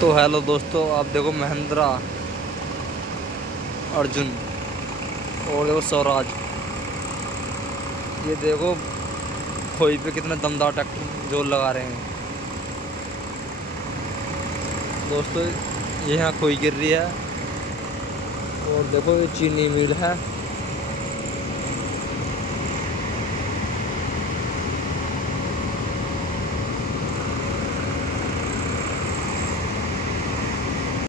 तो हेलो दोस्तों, आप देखो महिंद्रा अर्जुन और देखो स्वराज। ये देखो खोई पे कितना दमदार ट्रैक्टर जोर लगा रहे हैं दोस्तों। ये यहाँ खोई गिर रही है और देखो ये चीनी मिल है।